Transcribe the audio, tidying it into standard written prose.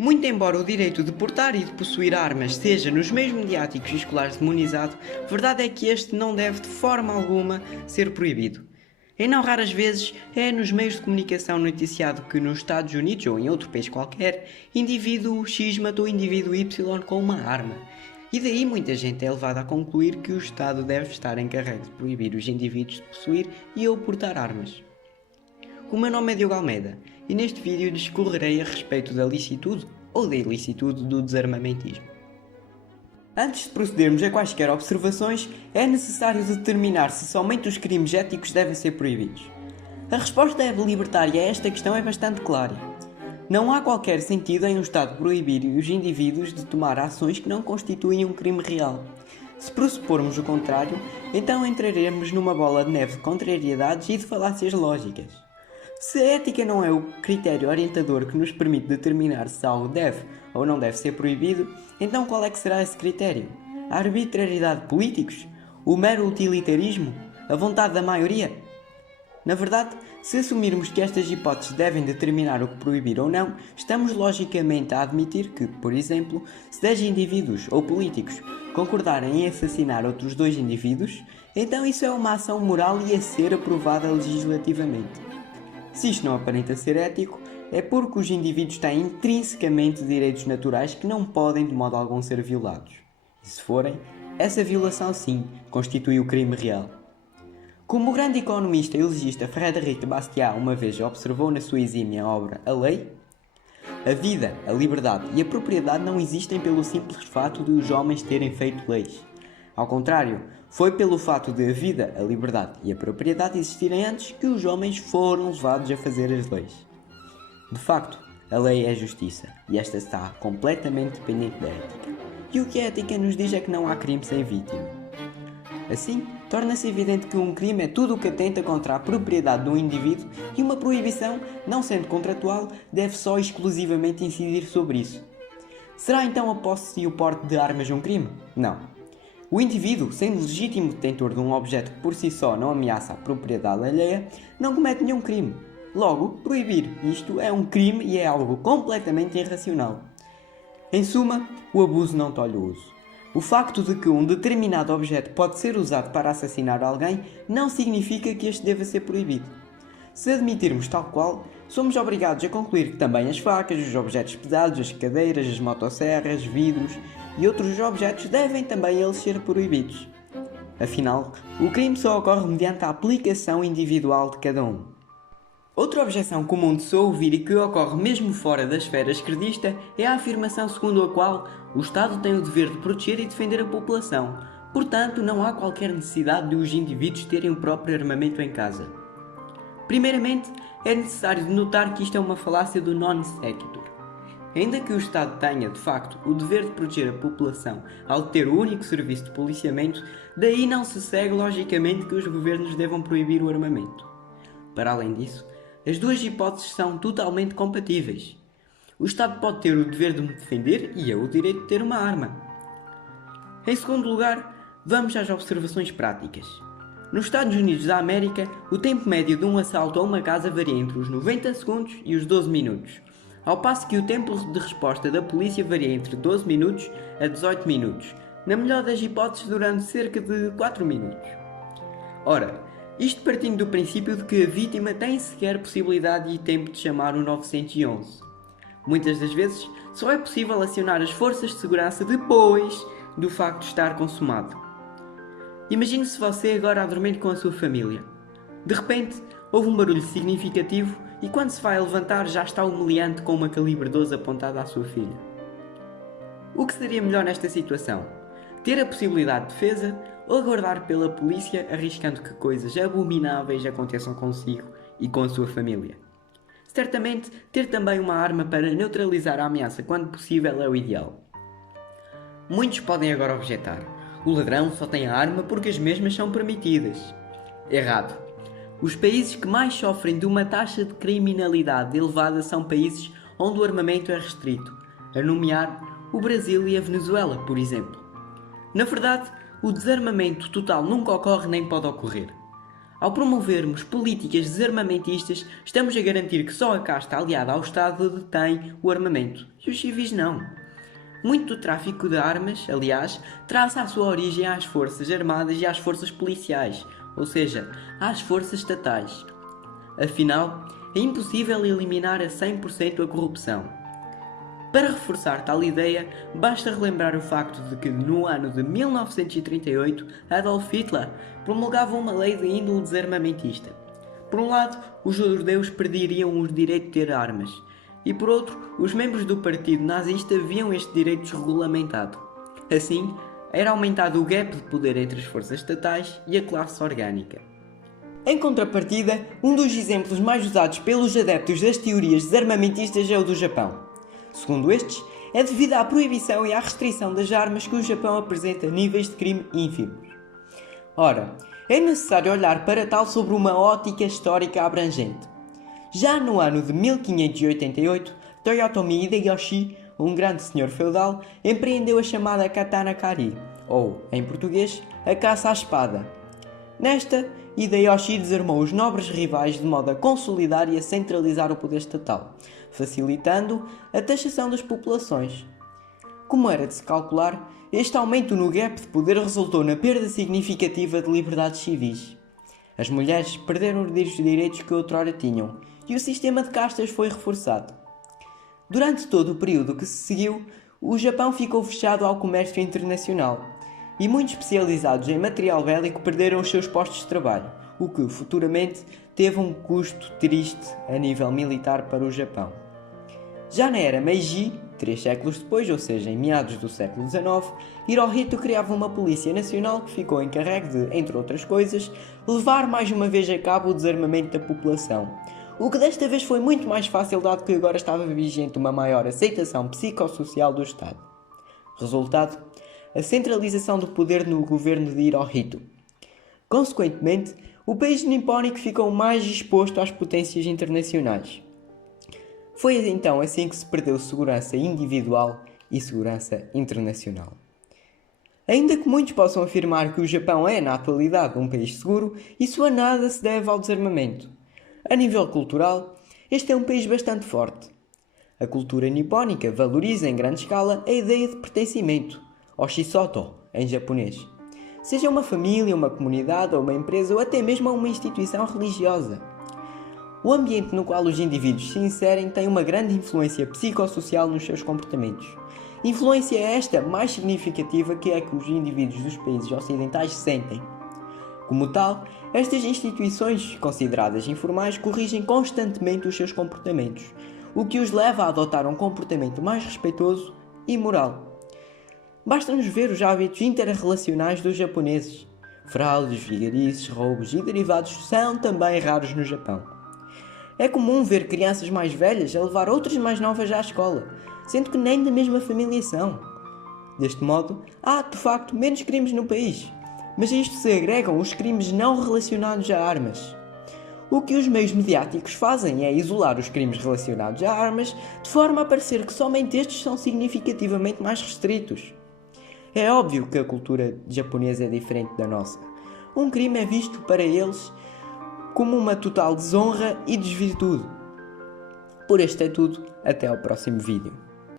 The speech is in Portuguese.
Muito embora o direito de portar e de possuir armas seja nos meios mediáticos e escolares demonizado, verdade é que este não deve de forma alguma ser proibido. Em não raras vezes é nos meios de comunicação noticiado que nos Estados Unidos ou em outro país qualquer, indivíduo X matou indivíduo Y com uma arma. E daí muita gente é levada a concluir que o Estado deve estar encarregue de proibir os indivíduos de possuir e ou portar armas. O meu nome é Diogo Almeida e neste vídeo discorrerei a respeito da licitude ou da ilicitude do desarmamentismo. Antes de procedermos a quaisquer observações, é necessário determinar se somente os crimes éticos devem ser proibidos. A resposta libertária a esta questão é bastante clara. Não há qualquer sentido em um Estado proibir os indivíduos de tomar ações que não constituem um crime real. Se pressupormos o contrário, então entraremos numa bola de neve de contrariedades e de falácias lógicas. Se a ética não é o critério orientador que nos permite determinar se algo deve ou não deve ser proibido, então qual é que será esse critério? A arbitrariedade de políticos? O mero utilitarismo? A vontade da maioria? Na verdade, se assumirmos que estas hipóteses devem determinar o que proibir ou não, estamos logicamente a admitir que, por exemplo, se 10 indivíduos ou políticos concordarem em assassinar outros 2 indivíduos, então isso é uma ação moral e a ser aprovada legislativamente. Se isto não aparenta ser ético, é porque os indivíduos têm intrinsecamente direitos naturais que não podem de modo algum ser violados. E se forem, essa violação sim constitui o crime real. Como o grande economista e legista Frédéric Bastiat uma vez observou na sua exímia obra A Lei, a vida, a liberdade e a propriedade não existem pelo simples fato de os homens terem feito leis. Ao contrário, foi pelo fato de a vida, a liberdade e a propriedade existirem antes que os homens foram levados a fazer as leis. De facto, a lei é justiça e esta está completamente dependente da ética. E o que a ética nos diz é que não há crime sem vítima. Assim, torna-se evidente que um crime é tudo o que atenta contra a propriedade de um indivíduo e uma proibição, não sendo contratual, deve só e exclusivamente incidir sobre isso. Será então a posse e o porte de armas um crime? Não. O indivíduo, sendo legítimo detentor de um objeto que por si só não ameaça a propriedade alheia, não comete nenhum crime. Logo, proibir isto é um crime e é algo completamente irracional. Em suma, o abuso não tolhe o uso. O facto de que um determinado objeto pode ser usado para assassinar alguém não significa que este deva ser proibido. Se admitirmos tal qual, somos obrigados a concluir que também as facas, os objetos pesados, as cadeiras, as motosserras, vidros e outros objetos devem também eles ser proibidos. Afinal, o crime só ocorre mediante a aplicação individual de cada um. Outra objeção comum de se ouvir e que ocorre mesmo fora da esfera esquerdista é a afirmação segundo a qual o Estado tem o dever de proteger e defender a população, portanto não há qualquer necessidade de os indivíduos terem o próprio armamento em casa. Primeiramente, é necessário notar que isto é uma falácia do non sequitur. Ainda que o Estado tenha, de facto, o dever de proteger a população ao ter o único serviço de policiamento, daí não se segue logicamente que os governos devam proibir o armamento. Para além disso, as duas hipóteses são totalmente compatíveis. O Estado pode ter o dever de me defender e eu o direito de ter uma arma. Em segundo lugar, vamos às observações práticas. Nos Estados Unidos da América, o tempo médio de um assalto a uma casa varia entre os 90 segundos e os 12 minutos, ao passo que o tempo de resposta da polícia varia entre 12 minutos a 18 minutos, na melhor das hipóteses durante cerca de 4 minutos. Ora, isto partindo do princípio de que a vítima tem sequer possibilidade e tempo de chamar o 911. Muitas das vezes, só é possível acionar as forças de segurança depois do facto de estar consumado. Imagine-se você agora a dormir com a sua família. De repente, houve um barulho significativo e quando se vai a levantar já está o meliante com uma calibre 12 apontada à sua filha. O que seria melhor nesta situação? Ter a possibilidade de defesa ou aguardar pela polícia arriscando que coisas abomináveis aconteçam consigo e com a sua família? Certamente, ter também uma arma para neutralizar a ameaça quando possível é o ideal. Muitos podem agora objetar. O ladrão só tem a arma porque as mesmas são permitidas. Errado. Os países que mais sofrem de uma taxa de criminalidade elevada são países onde o armamento é restrito, a nomear o Brasil e a Venezuela, por exemplo. Na verdade, o desarmamento total nunca ocorre nem pode ocorrer. Ao promovermos políticas desarmamentistas, estamos a garantir que só a casta aliada ao Estado detém o armamento e os civis não. Muito do tráfico de armas, aliás, traça a sua origem às forças armadas e às forças policiais, ou seja, às forças estatais. Afinal, é impossível eliminar a 100% a corrupção. Para reforçar tal ideia, basta relembrar o facto de que no ano de 1938 Adolf Hitler promulgava uma lei de índole desarmamentista. Por um lado, os judeus perderiam o direito de ter armas, e por outro, os membros do partido nazista viam este direito desregulamentado. Assim, era aumentado o gap de poder entre as forças estatais e a classe orgânica. Em contrapartida, um dos exemplos mais usados pelos adeptos das teorias desarmamentistas é o do Japão. Segundo estes, é devido à proibição e à restrição das armas que o Japão apresenta níveis de crime ínfimos. Ora, é necessário olhar para tal sob uma ótica histórica abrangente. Já no ano de 1588, Toyotomi Hideyoshi, um grande senhor feudal, empreendeu a chamada Katana-kari, ou, em português, a caça à espada. Nesta, Hideyoshi desarmou os nobres rivais de modo a consolidar e a centralizar o poder estatal, facilitando a taxação das populações. Como era de se calcular, este aumento no gap de poder resultou na perda significativa de liberdades civis. As mulheres perderam os direitos que outrora tinham, e o sistema de castas foi reforçado. Durante todo o período que se seguiu, o Japão ficou fechado ao comércio internacional, e muitos especializados em material bélico perderam os seus postos de trabalho, o que futuramente teve um custo triste a nível militar para o Japão. Já na era Meiji, 3 séculos depois, ou seja, em meados do século XIX, Hirohito criava uma polícia nacional que ficou encarregue de, entre outras coisas, levar mais uma vez a cabo o desarmamento da população, o que desta vez foi muito mais fácil dado que agora estava vigente uma maior aceitação psicossocial do Estado. Resultado: a centralização do poder no governo de Hirohito. Consequentemente, o país nipónico ficou mais exposto às potências internacionais. Foi então assim que se perdeu segurança individual e segurança internacional. Ainda que muitos possam afirmar que o Japão é, na atualidade, um país seguro, isso a nada se deve ao desarmamento. A nível cultural, este é um país bastante forte. A cultura nipónica valoriza em grande escala a ideia de pertencimento, Oshisoto, em japonês. Seja uma família, uma comunidade ou uma empresa ou até mesmo uma instituição religiosa. O ambiente no qual os indivíduos se inserem tem uma grande influência psicossocial nos seus comportamentos. Influência esta mais significativa que é que os indivíduos dos países ocidentais sentem. Como tal, estas instituições, consideradas informais, corrigem constantemente os seus comportamentos, o que os leva a adotar um comportamento mais respeitoso e moral. Basta-nos ver os hábitos interrelacionais dos japoneses. Fraudes, vigarices, roubos e derivados são também raros no Japão. É comum ver crianças mais velhas a levar outras mais novas à escola, sendo que nem da mesma família são. Deste modo, há, de facto, menos crimes no país, mas a isto se agregam os crimes não relacionados a armas. O que os meios mediáticos fazem é isolar os crimes relacionados a armas de forma a parecer que somente estes são significativamente mais restritos. É óbvio que a cultura japonesa é diferente da nossa. Um crime é visto para eles como uma total desonra e desvirtude. Por este é tudo, até ao próximo vídeo.